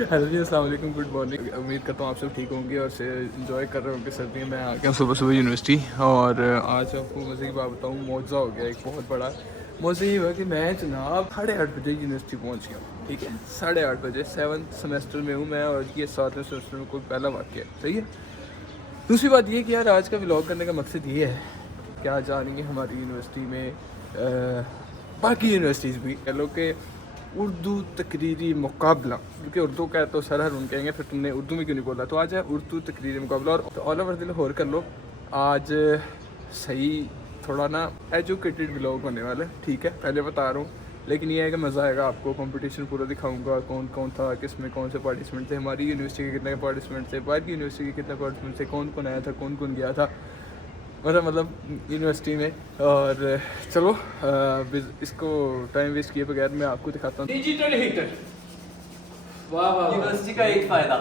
Hello जी, अस्सलाम वालेकुम, good morning. उम्मीद करता हूँ आप सब ठीक होंगे और से इन्जॉय कर रहे होंगे सर्दी में। मैं आ गया सुबह सुबह यूनिवर्सिटी और आज आपको मज़े की बात बताऊँ, मौजा हो गया एक बहुत बड़ा। मौजा ये हुआ कि मैं जनाब 8:30 बजे यूनिवर्सिटी पहुँच गया। ठीक है, 8:30 बजे 7th सेमेस्टर में हूँ मैं और ये 7वें सेमेस्टर में कोई पहला वाक़या है। सही है। दूसरी बात ये कि यार आज का व्लॉग करने का मकसद ये है कि आज जानेंगे हमारी यूनिवर्सिटी में बाकी यूनिवर्सिटीज़ भी कह लो कि उर्दू तकरीरी मुकाबला, क्योंकि उर्दू का है तो सर हर उन कहेंगे फिर तुमने उर्दू में क्यों नहीं बोला, तो आज है उर्दू तकरीरी मुकाबला। और तो ऑल ओवर दिल होर कर लो आज सही थोड़ा ना एजुकेटेड व्लॉग होने वाला है। ठीक है, पहले बता रहा हूँ, लेकिन ये है कि मज़ा आएगा आपको। कंपटीशन पूरा दिखाऊंगा, कौन कौन था, किस में कौन से पार्टिसिपेंट थे, हमारी यूनिवर्सिटी के कितने पार्टिसिपेंट थे, बाहर की यूनिवर्सिटी के कितने पार्टिसिपेंट थे, कौन कौन आया था, कौन कौन गया था मतलब यूनिवर्सिटी में। और चलो इसको टाइम वेस्ट किए बगैर मैं आपको दिखाता हूँ डिजिटल हीटर। वाह वाह, यूनिवर्सिटी का एक फायदा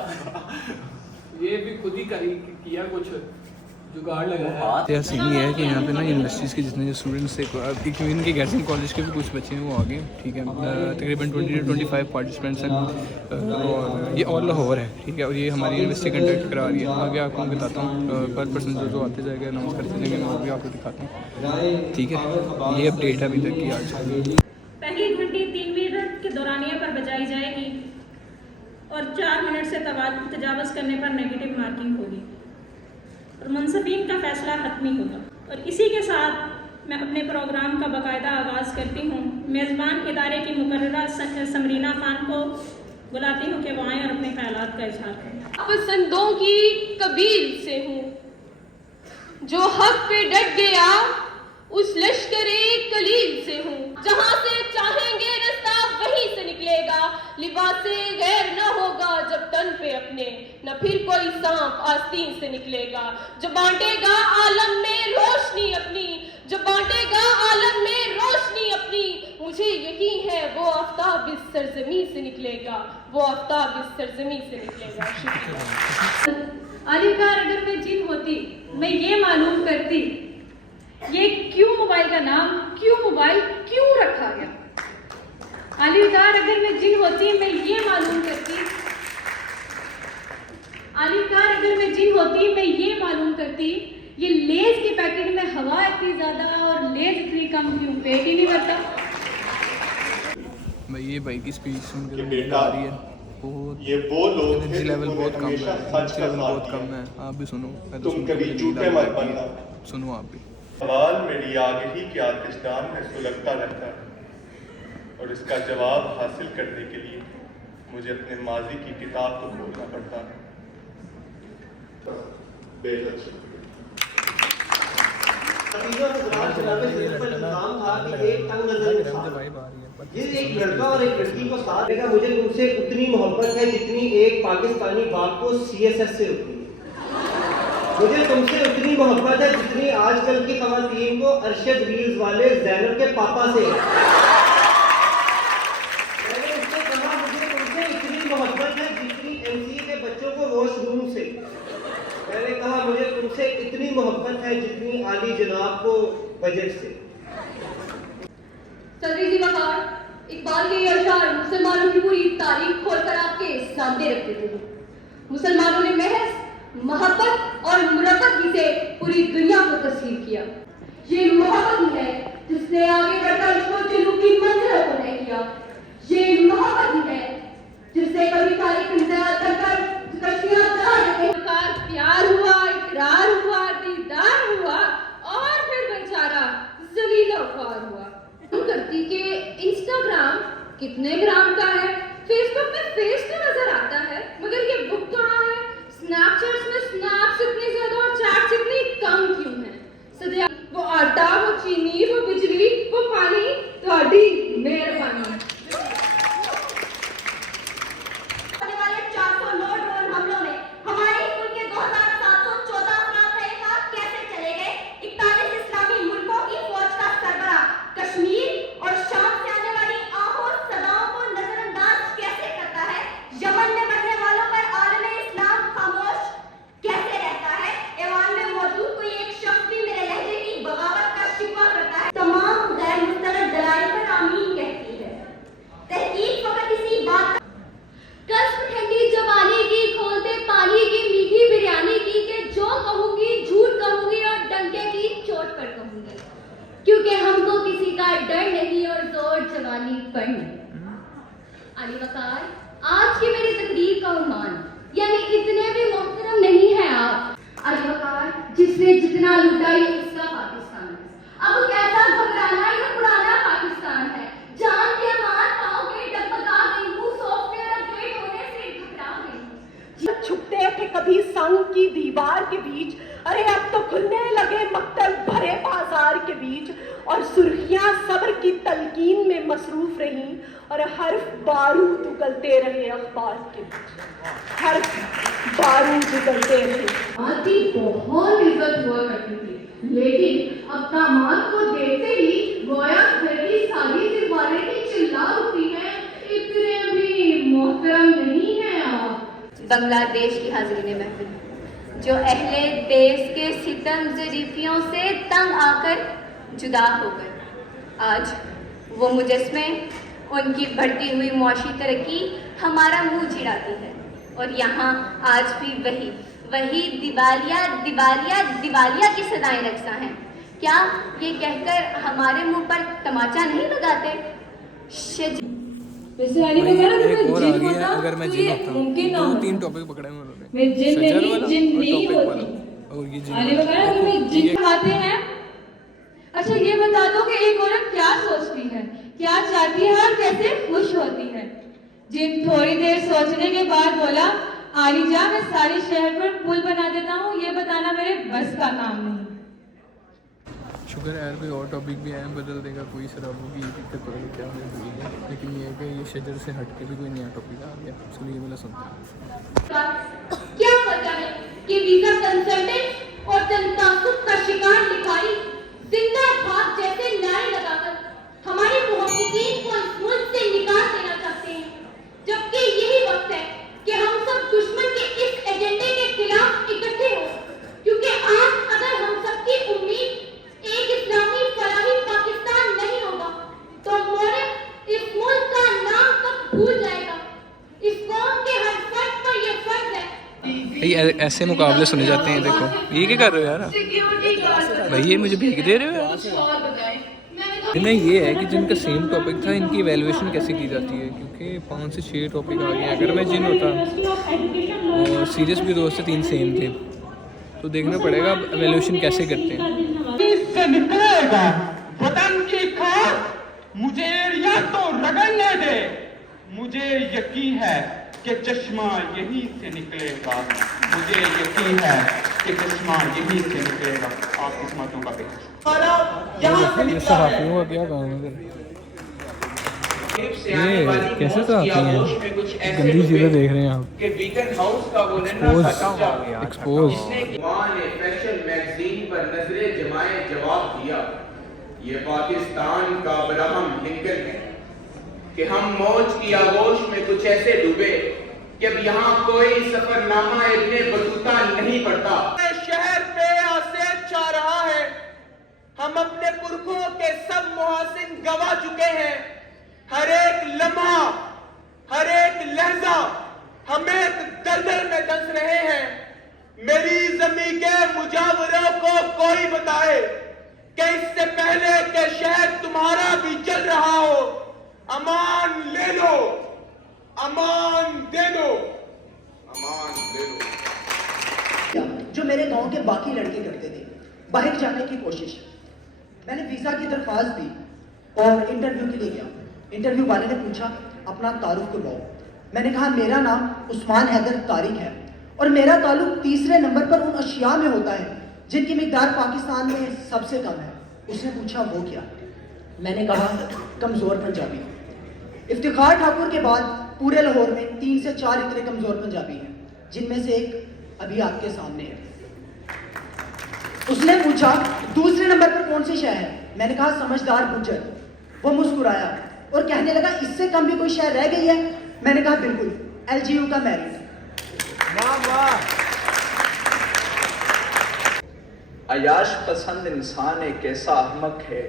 ये भी खुद ही किया कुछ जुगाड़ लगाया। यार सीन ये है कि यहाँ पे ना यूनिवर्सिटीज़ के जितने स्टूडेंट्स थे, एक इनके गैरसन कॉलेज के भी कुछ बच्चे हैं वो आ गए। ठीक है, तकरीबन 20 से 25 पार्टिसिपेंट्स हैं और ये ऑल लाहौर है। ठीक है, और ये हमारी यूनिवर्सिटी कंडक्ट करा रही है। आगे आपको मैं बताता हूँ पर पर्सन जो आते जाएगा अनाउंस करते जाएंगे, मैं भी आपको दिखाता हूँ। ठीक है, ये अपडेट है अभी तक की आज। पहली घंटी 3 मिनट के दौरानिया पर बजाई जाएगी और 4 मिनट से तजावज़ करने पर नेगेटिव मार्किंग होगी और मुंसफिन का फैसला हतमी होगा। और इसी के साथ मैं अपने प्रोग्राम का बाकायदा आगाज़ करती हूँ। मेज़बान इदारे की मुकर्ररा समरीना खान को बुलाती हूँ कि वो आएँ और अपने ख्यालात का इजहार करें। पसंदों की कबील से हूँ, जो हक पे डट गया उस लश्करे कलील से हूँ। जहाँ से चाहेंगे रास्ता वहीं से निकलेगा, लिबासे गैर न होगा जब तन पे अपने, न फिर कोई सांप आस्तीन से निकलेगा। जो बांटेगा आलम में रोशनी अपनी, जो बांटेगा आलम में रोशनी अपनी, मुझे यकीन है वो आफ्ताब इस सरजमी से निकलेगा, वो आफ्ताब इस सरजमी से निकलेगा। शुक्रिया। आलिकार अगर मैं जिन होती मैं ये मालूम करती ये क्यों मोबाइल का नाम क्यों मोबाइल क्यों रखा गया। आलिकार अगर मैं जिन होती मैं ये मालूम करती, आलिकार अगर मैं जिन होती मैं ये मालूम करती ये लेज के पैकेट में हवा इतनी ज्यादा और लेज इतनी कम क्यों, पेट ही नहीं भरता। भाई ये भाई की स्पीच सुन के नींद आ रही है बहुत। ये वो लोग एनर्जी लेवल बहुत कम है, एनर्जी लेवल बहुत कम है। आप भी सुनो, तुम कभी झूठे मत बनना। सुनो आप भी। सवाल मेरी आगे के आतिशदान में सुलगता रहता है और इसका जवाब हासिल करने के लिए मुझे अपने माजी की किताब को खोलना पड़ता है। बेहद शुक्रिया। एक लड़का और एक लड़की को साथ देखा, मुझे तुमसे उतनी मोहब्बत है जितनी एक पाकिस्तानी बाप को CSS से होती है। मुझे तुमसे उतनी मोहब्बत है जितनी आजकल की खवातीन को अरशद रील्स वाले ज़ैनब के पापा से है। मैंने उससे कहा मुझे तुमसे इतनी मोहब्बत है जितनी MCA के बच्चों को वॉशरूम से। मैंने कहा मुझे तुमसे इतनी मोहब्बत है जितनी आली जनाब को बजट से। सदरी जी वकार इकबाल के ये अशार मुसलमानों की पूरी तारीख खोलकर आपके सामने रख देते हैं। मुसलमानों ने महज मोहब्बत और मुरब्बत से पूरी दुनिया को तस्लीम किया। ये मोहब्बत ही है जिसने आगे बढ़कर इसको जुनूब की मंजिलों को तय किया। ये मोहब्बत ही है जिससे कभी तारीख इंतजार कर कश्तियां चला देते। प्यार हुआ, इकरार हुआ, दीदार हुआ और फिर बेचारा जलीला ख्वार हुआ। करती कि इंस्टाग्राम कितने ग्राम का है, फेसबुक में फेस तो नजर आता है मगर ये बुक कहाँ है, स्नैपचैट में स्नैप्स इतनी ज्यादा और चैट्स इतनी कम क्यों है। सदा वो आटा, वो चीनी, वो बिजली, वो पानी, ਤੁਹਾਡੀ मेहरबानी। वाले 409 ड्रोन हमलों में हमारे ही मुल्क के 2714 अफराद तहखात कैसे चले गए। 41 इस्लामी मुल्कों की फौज का सरबराह कश्मीर और शाम से आने वाली आहों सदाओं को नजरअंदाज कैसे करता है। वकार, आज की मेरी तकरीर का उन्वान, यानी इतने भी मोहतरम नहीं है आप। अल वकार, जिसने जितना लूटा ये उसका पाकिस्तान है। अब कैसा घबराना, ये पुराना पाकिस्तान है। जान के मार पाओगे, डगमगा गई हूँ, सॉफ्टवेयर अपडेट होने से घबरा गई हूँ। छुपते थे कभी संग की दीवार के बीच, अरे अब तो खुलने लगे मक्तल भरे बाजार के बीच। और सुर्खियां सब्र की तलकीन में मसरूफ रहीं और हर्फ बारूद उगलते रहे अखबार के बीच, हर्फ बारूद उगलते रहे। आती बहुत इज्जत हुआ करती थी, लेकिन अब दामाद को देखते ही गोया घर की सारी दीवारें भी चिल्ला उठती हैं, इतने भी मोहतरम नहीं है आप। बांग्लादेश की हाज़रीन महफिल, जो अहले देश के सितम ज़रीफियों से तंग आकर जुदा होकर आज वो मुजस्मे, उनकी बढ़ती हुई मुआशी तरक्की हमारा मुंह चिढ़ाती है। और यहाँ आज भी वही दिवालिया दिवालिया दिवालिया की सदाएं रक्सा हैं। क्या ये कहकर हमारे मुंह पर तमाचा नहीं लगाते? वैसे अली वगैरह एक अगर और जिन आ गया होता अगर मैं तो जिन ये होता मुमकिन ना दो होता। तीन टॉपिक पकड़े हैं उन्होंने, मैं जिन सजर नहीं, वाला जिन और नहीं टॉपिक होती। वाला, और ये जिन अली वगैरह देखो, तुम्हें ये- जिन खाते हैं। अच्छा ये बता दो कि एक औरत क्या सोचती है, क्या चाहती है और कैसे खुश होती है। जिन थोड़ी देर सोचने के बाद बोला, आलिजा मैं सारे शहर पर पुल बना देता हूँ, ये बताना मेरे बस का काम नहीं। शुक्र है यार कोई और टॉपिक भी आया बदल देगा, कोई शराबों की दिक्कत पता नहीं क्या होने हुई है, लेकिन ये है कि ये शजर से हट के भी कोई नया टॉपिक आ गया, चलिए ये वाला सुनते हैं। क्या वजह है कि वीजा कंसल्टेंट और जनतासुब का शिकार लिखाई जिंदाबाद जैसे नारे लगाकर हमारे मुहक्किकीन को इस मुल्क से निकाल देना चाहते हैं, जबकि यही वक्त है कि हम सब दुश्मन के इस एजेंडे के खिलाफ इकट्ठे हो, क्योंकि आज अगर हम सबकी उम्मीद एक इस्लामी फलाही पाकिस्तान नहीं होगा तो मोरब इस मुल्क का नाम कब भूल जाएगा। इस कौम के हर फर्द पर यह फर्ज है। भाई ऐसे मुकाबले सुने जाते हैं, देखो ये क्या कर रहे हो यार भाई, ये मुझे भीग दे रहे हो यार। इनमें ये है कि जिनका सेम टॉपिक था इनकी वैल्यूएशन कैसे की जाती है, क्योंकि 5 से 6 टॉपिक आ गए। अगर मैं जिन होता और सीरियस भी 2 से 3 सेम थे तो देखना पड़ेगा वैल्यूएशन कैसे करते हैं। से निकलेगा वतन की खार, मुझे एरिया तो रगड़ने दे। मुझे यकीन है कि चश्मा यहीं से निकलेगा, मुझे यकीन है कि चश्मा यहीं से निकलेगा। आप किस्मतों का बेच ये सहाफियों का क्या काम है? ये कैसे सहाफी हैं, गंदी चीज़ें देख रहे हैं आप। एक्सपोज फैशन मैगजीन पर नजरे जमाए जवाब दिया, ये पाकिस्तान का अब्राहम लिंकन है कि हम मौज की आगोश में कुछ ऐसे डूबे कि अब यहाँ कोई सफरनामा इब्ने बतूता नहीं पड़ता। शहर पे आसे छा रहा है, हम अपने पुरखों के सब मुहासिन गवा चुके हैं। हर एक लम्हा, हर एक लहजा हमें दलदल में दस रहे हैं। मेरी जमी के मुजावरों को कोई बताए कि इससे पहले कि शहर तुम्हारा भी जल रहा हो, अमान ले लो, अमान दे दो, अमान दे दो। जो मेरे गांव के बाकी लड़के करते थे, बाहर जाने की कोशिश। मैंने वीज़ा की दरख्वास्त दी और इंटरव्यू के लिए गया। इंटरव्यू वाले ने पूछा अपना तारुफ करवाओ। मैंने कहा मेरा नाम उस्मान हैदर तारिक है और मेरा ताल्लुक 3रे नंबर पर उन अशिया में होता है जिनकी मिकदार पाकिस्तान में सबसे कम है। उसने पूछा वो क्या? मैंने कहा कमज़ोर पंजाबी। इफ्तिखार ठाकुर के बाद पूरे लाहौर में 3 से 4 इतने कमज़ोर पंजाबी हैं, जिनमें से एक अभी आपके सामने है। उसने पूछा 2रे नंबर पर कौन सी शय है? मैंने कहा समझदार गुज्जर। वो मुस्कुराया और कहने लगा इससे कम भी कोई शय रह गई है? मैंने कहा बिल्कुल, LGU का मैरिट। अयाश पसंद इंसान एक ऐसा अहमक है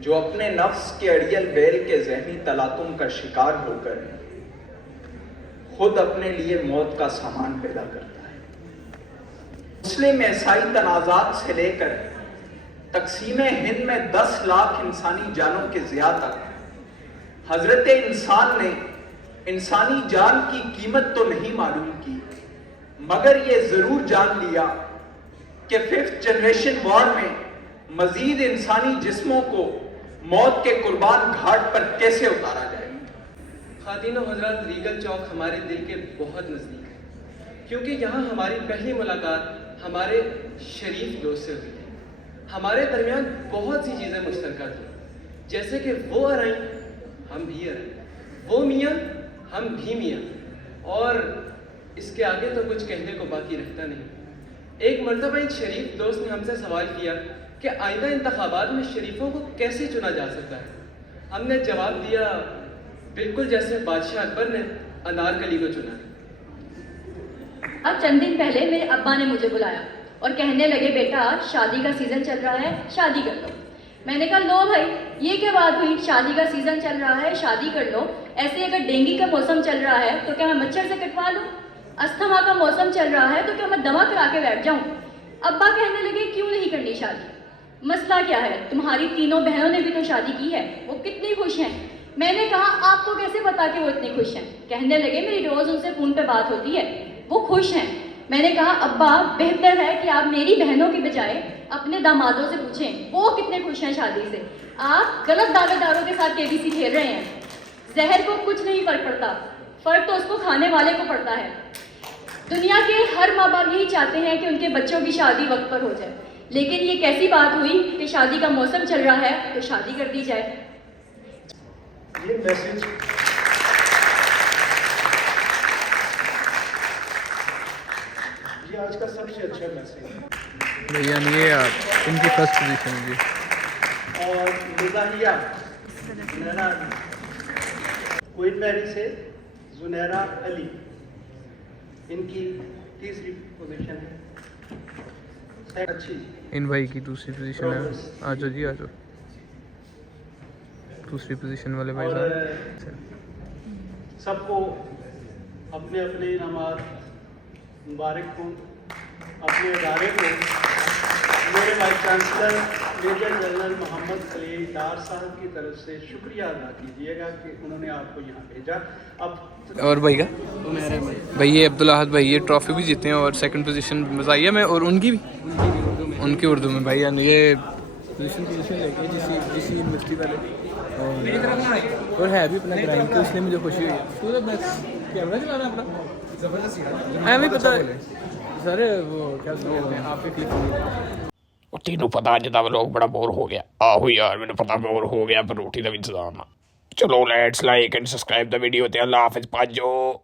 जो अपने नफ्स के अड़ियल बैल के जहनी तलातुम का शिकार होकर खुद अपने लिए मौत का सामान पैदा करता है। मुस्लिम ईसाई तनाजात से लेकर तकसीम हिंद में 10 लाख इंसानी जानों के ज़िया तक हजरत इंसान ने इंसानी जान की कीमत तो नहीं मालूम की, मगर ये जरूर जान लिया कि 5th जनरेशन वॉर में मजीद इंसानी जिस्मों को मौत के कुर्बान घाट पर कैसे उतारा जाए। खातिन हजरात, रीगल चौक हमारे दिल के बहुत नज़दीक है, क्योंकि यहाँ हमारी पहली मुलाकात हमारे शरीफ दोस्त से हुई थी। हमारे दरमियान बहुत सी चीज़ें मुश्तरका थी, जैसे कि वो अराई हम भी अराई, वो मियाँ हम भी मियाँ, और इसके आगे तो कुछ कहने को बाकी रहता नहीं। एक मरतबा एक शरीफ दोस्त ने हमसे सवाल किया कि आइंदा इंतखाबात में शरीफों को कैसे चुना जा सकता है। हमने जवाब दिया, बिल्कुल जैसे बादशाह अकबर ने अनारकली को चुना। अब चंद दिन पहले मेरे अब्बा ने मुझे बुलाया और कहने लगे, बेटा शादी का सीज़न चल रहा है, शादी कर लो। मैंने कहा, लो भाई ये क्या बात हुई, शादी का सीज़न चल रहा है शादी कर लो? ऐसे अगर डेंगू का मौसम चल रहा है तो क्या मैं मच्छर से कटवा लूँ? अस्थमा का मौसम चल रहा है तो क्या मैं दवा करा के बैठ जाऊँ? अब्बा कहने लगे, क्यों नहीं करनी शादी, मसला क्या है? तुम्हारी तीनों बहनों ने भी तो शादी की है, वो कितनी खुश हैं। मैंने कहा, आपको कैसे पता कि वो इतनी खुश हैं? कहने लगे, मेरी रोज़ उनसे फ़ोन पे बात होती है, वो खुश हैं। मैंने कहा, अब्बा बेहतर है कि आप मेरी बहनों की बजाय अपने दामादों से पूछें वो कितने खुश हैं शादी से। आप गलत दावेदारों के साथ केबीसी खेल रहे हैं। जहर को कुछ नहीं फर्क पड़ता, फर्क तो उसको खाने वाले को पड़ता है। दुनिया के हर माँ बाप यही चाहते हैं कि उनके बच्चों की शादी वक्त पर हो जाए, लेकिन ये कैसी बात हुई कि शादी का मौसम चल रहा है तो शादी कर दी जाए। ये मैसेज ये आज का सबसे अच्छा मैसेज भैया नहीं है यार, इनकी फर्स्ट पोजीशन जी। और मिजाहिया जुनैरा क्वीन मैरी से जुनैरा अली, इनकी तीसरी पोजीशन है। अच्छी इन भाई की दूसरी पोजीशन है। आ जाओ जी, आ जाओ। दूसरी पोजीशन वाले भाई साहब। सबको अपने अपने इनामात मुबारक हों। अपने इदारे को मेरे vice chancellor major general Mohammad Khalil Dar साहब की तरफ से शुक्रिया अदा कीजिएगा कि उन्होंने आपको यहाँ भेजा। अब और भाई का भाई ये अब्दुल अहद भाई ये ट्रॉफी भी जीते हैं और सेकंड पोजीशन मज़ाहिया में, और उनकी भी उनकी उर्दू में भाई ये पोजीशन लेके जिस यूनिवर्सिटी वाले और है भी अपना ग्राइंड, तो इसलिए मुझे खुशी हुई है। तो बस कैमरा चलाना अपना ज़बरदस्त है, भी पता है सर वो क्या बोलते हैं आप भी ठीक। तेनों पता अज दा व्लॉग बड़ा बोर हो गया। आहो यार मैंने पता बोर हो गया, पर रोटी का भी इंतजाम आ। चलो let's like and subscribe the video ते अल्लाह हाफिज़ पाजो।